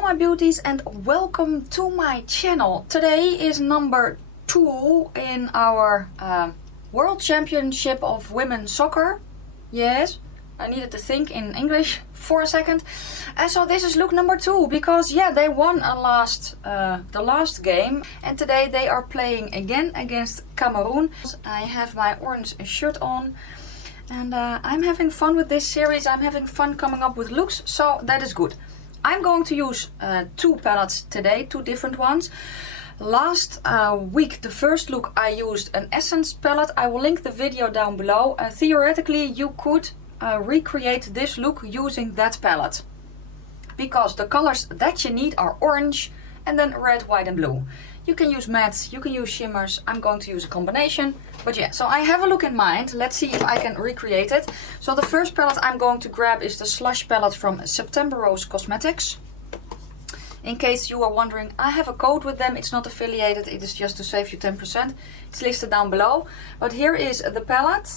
Hello my beauties and welcome to my channel. Today is number 2 in our World Championship of Women's Soccer. Yes, I needed to think in English for a second. And so this is look number 2 because yeah, they won the last game. And today they are playing again against Cameroon. I have my orange shirt on. And I'm having fun with this series. I'm having fun coming up with looks, so that is good. I'm going to use 2 palettes today, 2 different ones. Last week, the first look, I used an Essence palette. I will link the video down below. Theoretically, you could recreate this look using that palette. Because the colors that you need are orange and then red, white and blue. You can use mattes, you can use shimmers. I'm going to use a combination. But yeah, so I have a look in mind. Let's see if I can recreate it. So the first palette I'm going to grab is the Slush palette from September Rose Cosmetics. In case you are wondering, I have a code with them. It's not affiliated, it is just to save you 10%. It's listed down below. But here is the palette.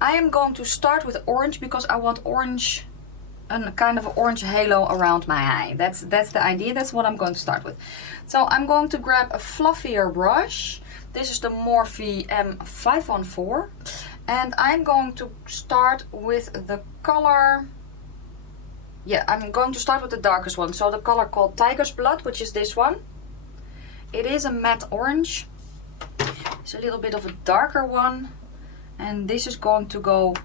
I am going to start with orange because I want orange, a kind of orange halo around my eye. That's the idea. That's what I'm going to start with. So I'm going to grab a fluffier brush. This is the Morphe M514. And I'm going to start with the color. Yeah, I'm going to start with the darkest one. So the color called Tiger's Blood, which is this one. It is a matte orange. It's a little bit of a darker one. And this is going to go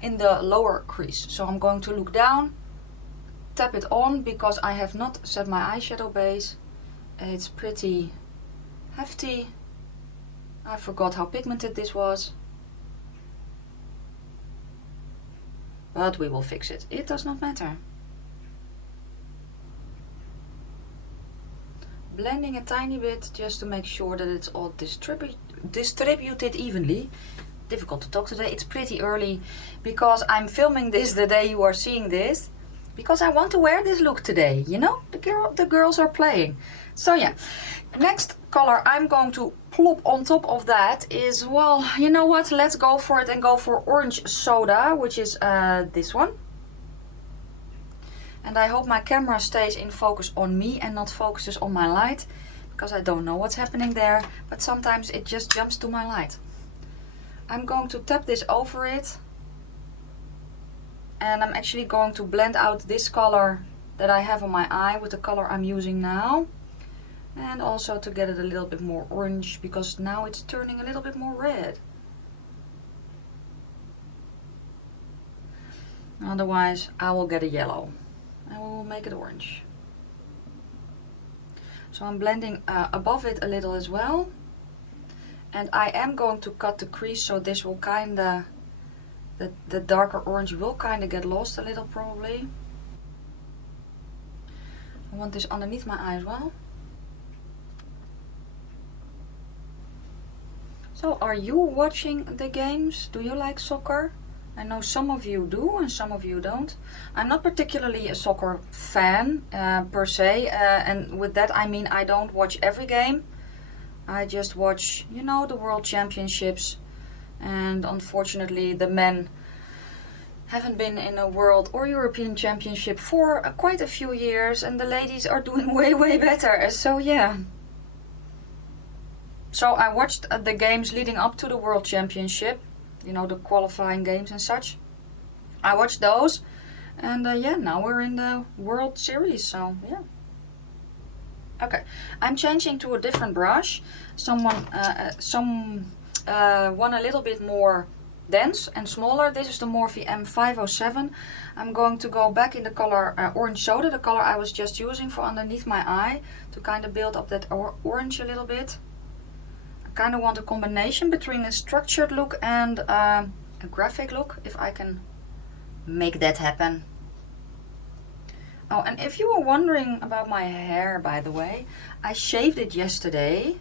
in the lower crease. So I'm going to look down, tap it on because I have not set my eyeshadow base. It's pretty hefty. I forgot how pigmented this was. But we will fix it. It does not matter. Blending a tiny bit just to make sure that it's all distributed evenly. Difficult to talk today. It's pretty early because I'm filming this the day you are seeing this because I want to wear this look today, you know, the girls are playing. So yeah, next color I'm going to plop on top of that is, well, you know what, let's go for it and go for Orange Soda, which is this one. And I hope my camera stays in focus on me and not focuses on my light because I don't know what's happening there, but sometimes it just jumps to my light. I'm going to tap this over it and I'm actually going to blend out this color that I have on my eye with the color I'm using now, and also to get it a little bit more orange because now it's turning a little bit more red. Otherwise I will get a yellow and we will make it orange. So I'm blending above it a little as well. And I am going to cut the crease, so this will kinda, the darker orange will kinda get lost a little probably. I want this underneath my eye as well. So are you watching the games? Do you like soccer? I know some of you do and some of you don't. I'm not particularly a soccer fan per se, and with that I mean I don't watch every game. I just watch, you know, the World Championships, and unfortunately the men haven't been in a World or European Championship for quite a few years, and the ladies are doing way better, so yeah. So I watched the games leading up to the World Championship, you know, the qualifying games and such. I watched those, and yeah, now we're in the World Series, so yeah. Okay, I'm changing to a different brush. One a little bit more dense and smaller. This is the Morphe M507. I'm going to go back in the color Orange Soda, the color I was just using for underneath my eye, to kind of build up that orange a little bit. I kind of want a combination between a structured look and a graphic look, if I can make that happen. Oh, and if you were wondering about my hair, by the way, I shaved it yesterday.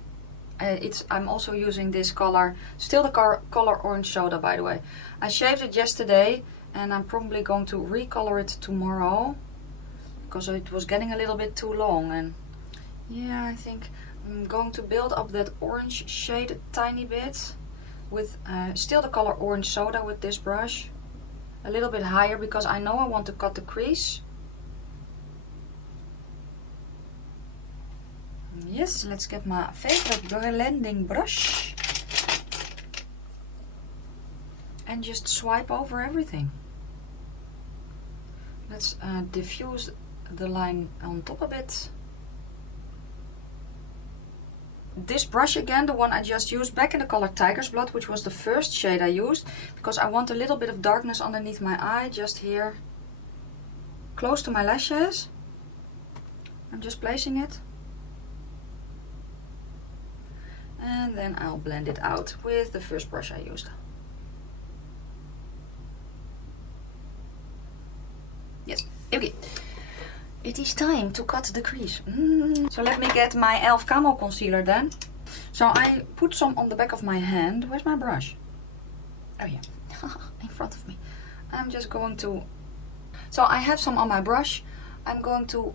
I'm also using this color, still the color Orange Soda, by the way. I shaved it yesterday and I'm probably going to recolor it tomorrow because it was getting a little bit too long. And yeah, I think I'm going to build up that orange shade a tiny bit with still the color Orange Soda with this brush. A little bit higher because I know I want to cut the crease. Yes, let's get my favorite blending brush and just swipe over everything. Let's diffuse the line on top a bit. This brush again, the one I just used back in the color Tiger's Blood, which was the first shade I used, because I want a little bit of darkness underneath my eye, just here, close to my lashes. I'm just placing it. And then I'll blend it out with the first brush I used. Yes, okay. It is time to cut the crease. So let me get my e.l.f. Camo Concealer then. So I put some on the back of my hand. Where's my brush? Oh yeah, in front of me. I'm just going to... So I have some on my brush. I'm going to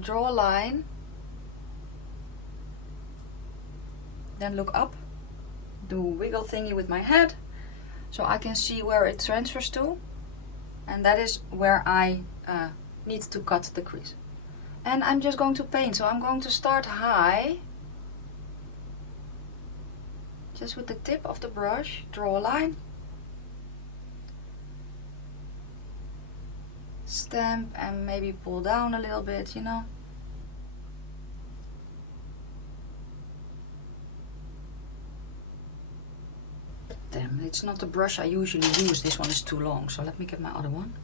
draw a line. Then look up. Do a wiggle thingy with my head. So I can see where it transfers to. And that is where I need to cut the crease. And I'm just going to paint. So I'm going to start high. Just with the tip of the brush, draw a line. Stamp and maybe pull down a little bit, you know. Damn, it's not the brush I usually use. This one is too long, so let me get my other one.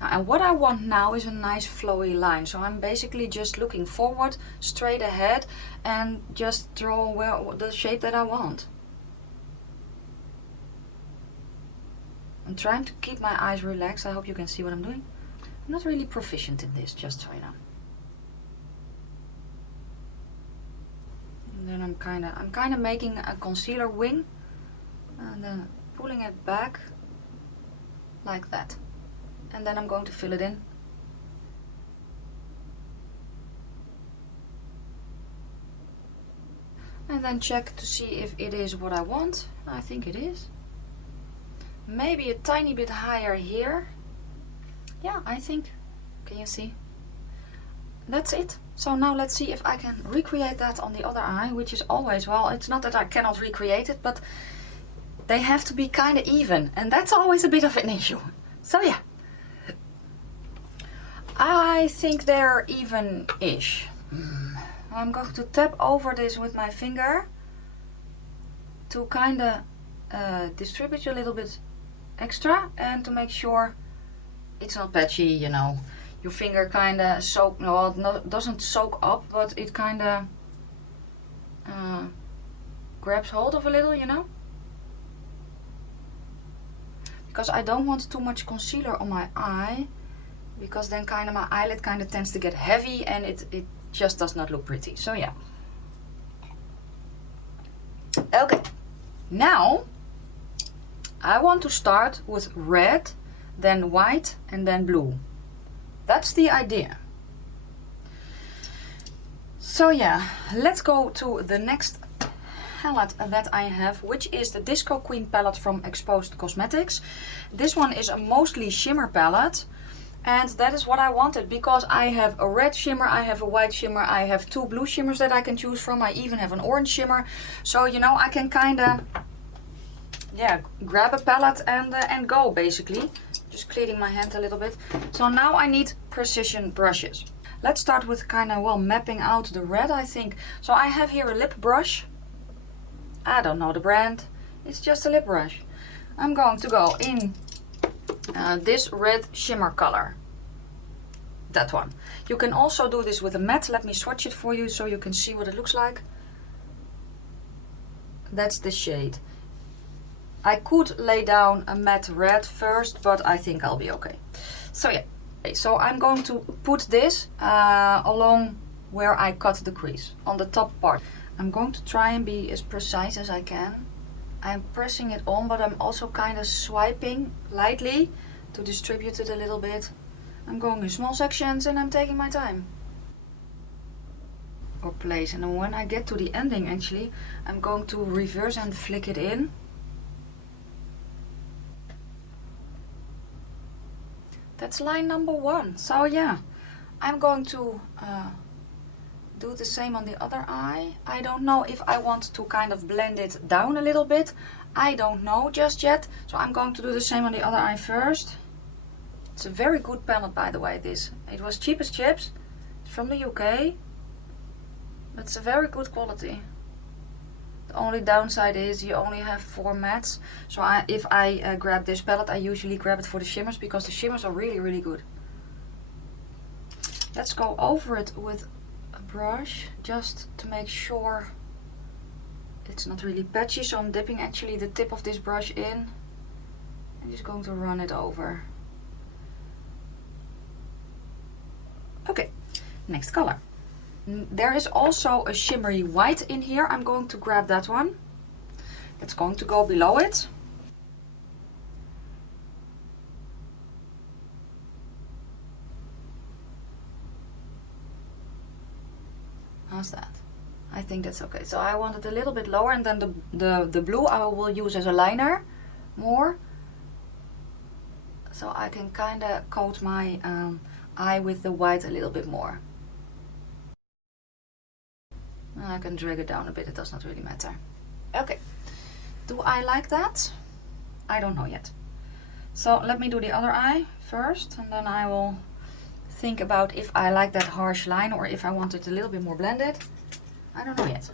And what I want now is a nice flowy line. So I'm basically just looking forward, straight ahead, and just draw the shape that I want. I'm trying to keep my eyes relaxed. I hope you can see what I'm doing. I'm not really proficient in this, just so you know. And then I'm kind of making a concealer wing, and then pulling it back like that. And then I'm going to fill it in. And then check to see if it is what I want. I think it is. Maybe a tiny bit higher here. Yeah, I think. Can you see? That's it. So now let's see if I can recreate that on the other eye, which is always, well, it's not that I cannot recreate it, but they have to be kind of even. And that's always a bit of an issue. So yeah. I think they're even-ish. I'm going to tap over this with my finger to kind of distribute a little bit extra and to make sure it's not patchy, you know. Your finger kind of doesn't soak up, but it kind of grabs hold of a little, you know. Because I don't want too much concealer on my eye, because then kind of my eyelid kind of tends to get heavy and it just does not look pretty. So yeah. Okay, now I want to start with red, then white, and then blue. That's the idea. So yeah, let's go to the next palette that I have, which is the Disco Queen palette from Exposed Cosmetics. This one is a mostly shimmer palette. And that is what I wanted, because I have a red shimmer, I have a white shimmer, I have 2 blue shimmers that I can choose from. I even have an orange shimmer. So, you know, I can kind of, yeah, grab a palette and go, basically. Just cleaning my hand a little bit. So now I need precision brushes. Let's start with kind of, well, mapping out the red, I think. So I have here a lip brush. I don't know the brand. It's just a lip brush. I'm going to go in this red shimmer color. That one. You can also do this with a matte. Let me swatch it for you so you can see what it looks like. That's the shade. I could lay down a matte red first, but I think I'll be okay. So yeah, so I'm going to put this along where I cut the crease, on the top part. I'm going to try and be as precise as I can. I'm pressing it on, but I'm also kind of swiping lightly to distribute it a little bit. I'm going in small sections and I'm taking my time. Or place, and then when I get to the ending, actually, I'm going to reverse and flick it in. That's line number 1. So yeah, I'm going to do the same on the other eye. I don't know if I want to kind of blend it down a little bit. I don't know just yet. So I'm going to do the same on the other eye first. It's a very good palette, by the way, this. It was cheap as chips. It's from the UK. But it's a very good quality. The only downside is you only have 4 mattes. So if I grab this palette, I usually grab it for the shimmers because the shimmers are really, really good. Let's go over it with a brush just to make sure it's not really patchy. So I'm dipping actually the tip of this brush in. I'm just going to run it over. Okay, next color. There is also a shimmery white in here. I'm going to grab that one. It's going to go below it. How's that? I think that's okay. So I want it a little bit lower, and then the blue I will use as a liner more. So I can kind of coat my eye with the white a little bit more. I can drag it down a bit, it does not really matter. Okay, do I like that? I don't know yet. So let me do the other eye first, and then I will think about if I like that harsh line or if I want it a little bit more blended. I don't know yet.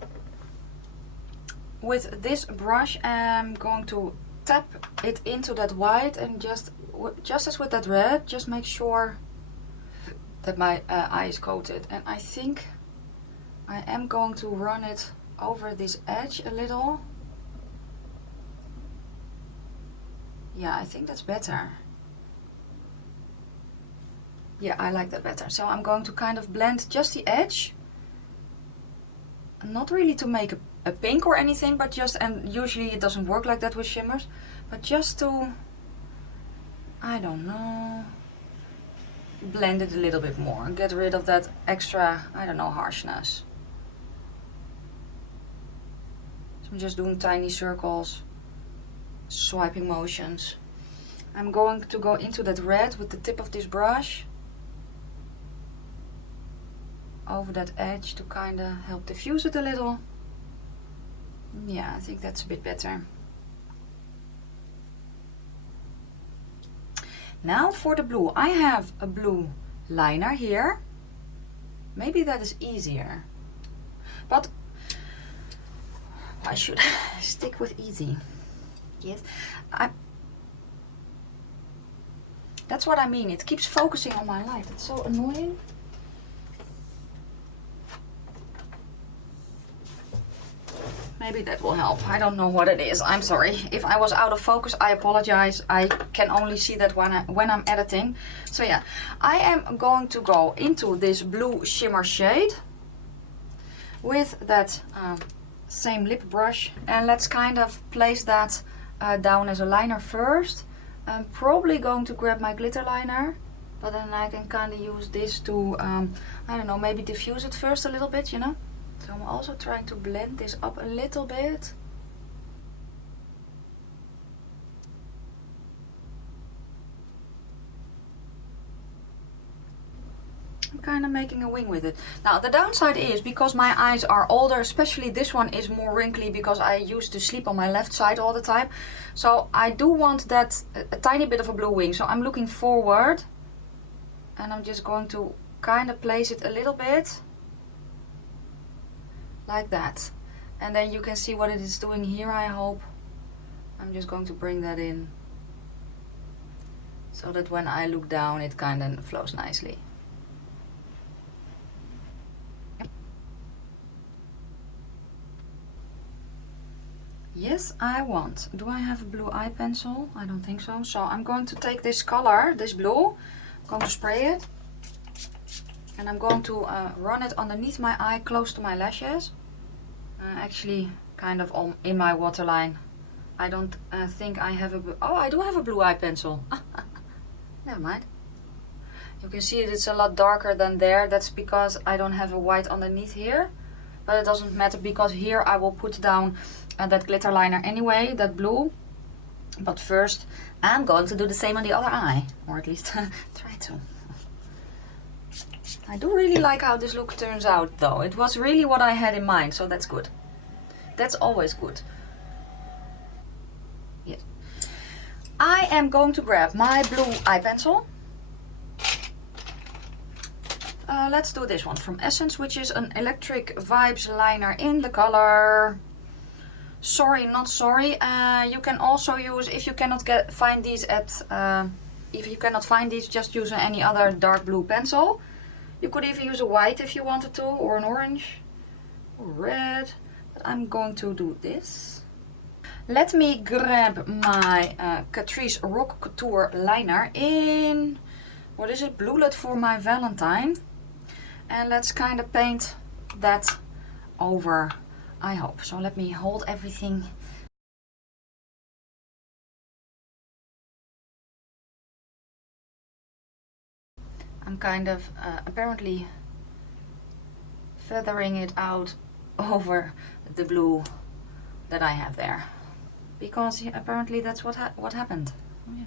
With this brush I'm going to tap it into that white, and just as with that red, just make sure that my eye is coated. And I think I am going to run it over this edge a little. Yeah, I think that's better. Yeah, I like that better. So I'm going to kind of blend just the edge. Not really to make a pink or anything, but just, and usually it doesn't work like that with shimmers, but just to, I don't know, blend it a little bit more and get rid of that extra, I don't know, harshness. So I'm just doing tiny circles, swiping motions. I'm going to go into that red with the tip of this brush over that edge to kind of help diffuse it a little. Yeah, I think that's a bit better. Now for the blue. I have a blue liner here. Maybe that is easier. But I should stick with easy. Yes, that's what I mean. It keeps focusing on my light. It's so annoying. Maybe that will help. I don't know what it is. I'm sorry. If I was out of focus, I apologize. I can only see that when I'm editing. So yeah, I am going to go into this blue shimmer shade with that same lip brush. And let's kind of place that down as a liner first. I'm probably going to grab my glitter liner, but then I can kind of use this to, I don't know, maybe diffuse it first a little bit, you know? So I'm also trying to blend this up a little bit. I'm kind of making a wing with it. Now the downside is, because my eyes are older, especially this one is more wrinkly because I used to sleep on my left side all the time. So I do want that, a tiny bit of a blue wing. So I'm looking forward and I'm just going to kind of place it a little bit. Like that, and then you can see what it is doing here, I hope. I'm just going to bring that in so that when I look down it kind of flows nicely. Yes, I want. Do I have a blue eye pencil? I don't think so. So I'm going to take this color, this blue, I'm going to spray it. And I'm going to run it underneath my eye, close to my lashes. Actually, kind of in my waterline. I don't think I have a... Oh, I do have a blue eye pencil. Never mind. You can see it's a lot darker than there. That's because I don't have a white underneath here. But it doesn't matter, because here I will put down that glitter liner anyway, that blue. But first, I'm going to do the same on the other eye, or at least try to. I do really like how this look turns out though. It was really what I had in mind, so that's good. That's always good. Yes. I am going to grab my blue eye pencil. Let's do this one from Essence, which is an Electric Vibes liner in the color Sorry Not Sorry. You can also use, if you cannot find these at, if you cannot find these, just use any other dark blue pencil. You could even use a white if you wanted to, or an orange, or red. But I'm going to do this. Let me grab my Catrice Rock Couture liner in, what is it, BLUEllet for my Valentine. And let's kind of paint that over, I hope. So let me hold everything. I'm kind of apparently feathering it out over the blue that I have there. Because apparently that's what happened. Oh, yeah.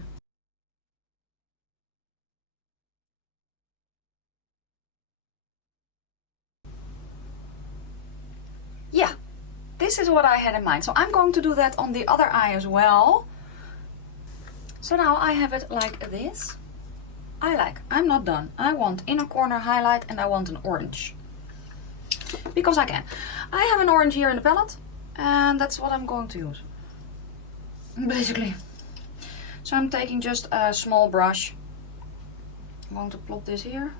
Yeah, this is what I had in mind. So I'm going to do that on the other eye as well. So now I have it like this. I'm not done. I want inner corner highlight and I want an orange. Because I can. I have an orange here in the palette and that's what I'm going to use. Basically. So I'm taking just a small brush. I'm going to plop this here.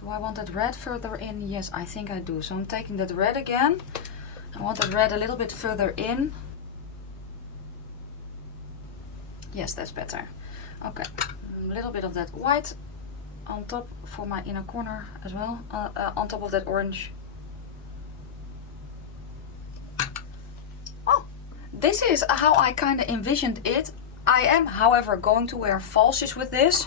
Do I want that red further in? Yes, I think I do. So I'm taking that red again. I want that red a little bit further in. Yes, that's better. Okay, a little bit of that white on top for my inner corner as well, on top of that orange. Oh, this is how I kind of envisioned it. I am, however, going to wear falsies with this.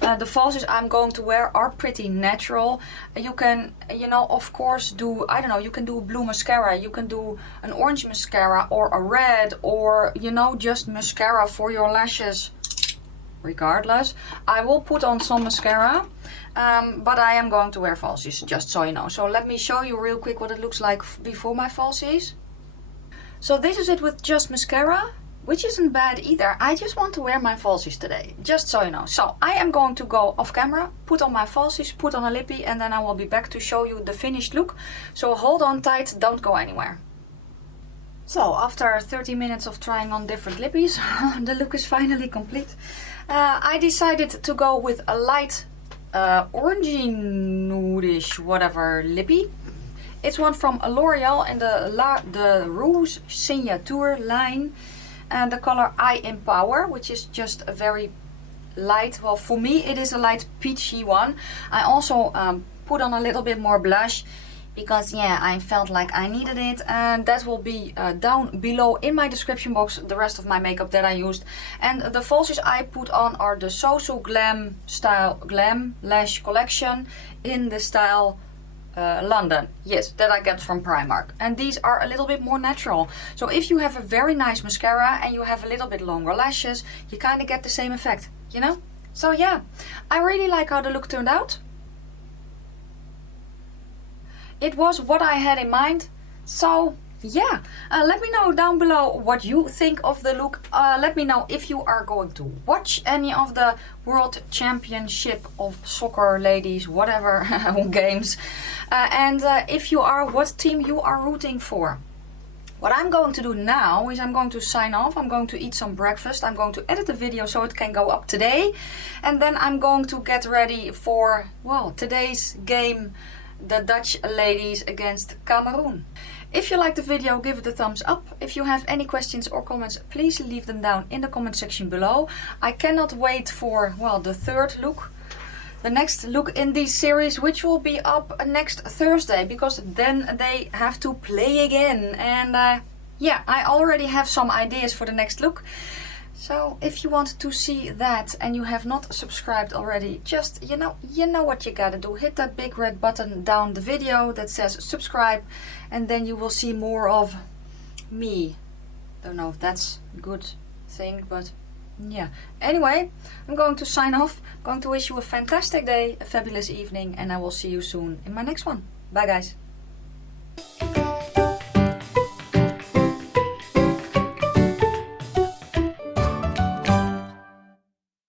The falsies I'm going to wear are pretty natural. You can, you know, of course do, I don't know, you can do a blue mascara, you can do an orange mascara or a red, or, you know, just mascara for your lashes. Regardless, I will put on some mascara, but I am going to wear falsies, just so you know. So let me show you real quick what it looks like before my falsies. So this is it with just mascara. Which isn't bad either. I just want to wear my falsies today, just so you know. So I am going to go off camera, put on my falsies, put on a lippie, and then I will be back to show you the finished look. So hold on tight, don't go anywhere. So after 30 minutes of trying on different lippies, the look is finally complete. I decided to go with a light orangey nudish whatever lippie. It's one from L'Oreal in the Rouge Signature line. And the color I Empower, which is just a very light, well for me it is a light peachy one. I also put on a little bit more blush because yeah, I felt like I needed it, and that will be down below in my description box, the rest of my makeup that I used. And the falsies I put on are the SOSU Glam style Glam Lash collection in the style London, yes, that I get from Primark, and these are a little bit more natural. So if you have a very nice mascara and you have a little bit longer lashes, you kind of get the same effect, you know. So yeah, I really like how the look turned out. It was what I had in mind. So yeah, let me know down below what you think of the look. Let me know if you are going to watch any of the World Championship of Soccer Ladies, whatever games. And if you are, what team you are rooting for. What I'm going to do now is I'm going to sign off. I'm going to eat some breakfast. I'm going to edit the video so it can go up today. And then I'm going to get ready for, well, today's game, the Dutch ladies against Cameroon. If you liked the video, give it a thumbs up. If you have any questions or comments, please leave them down in the comment section below. I cannot wait for, well, the third look. The next look in this series, which will be up next Thursday, because then they have to play again. And yeah, I already have some ideas for the next look. So if you want to see that and you have not subscribed already, just, you know what you gotta do. Hit that big red button down the video that says subscribe, and then you will see more of me. Don't know if that's a good thing, but yeah. Anyway, I'm going to sign off. I'm going to wish you a fantastic day, a fabulous evening, and I will see you soon in my next one. Bye guys.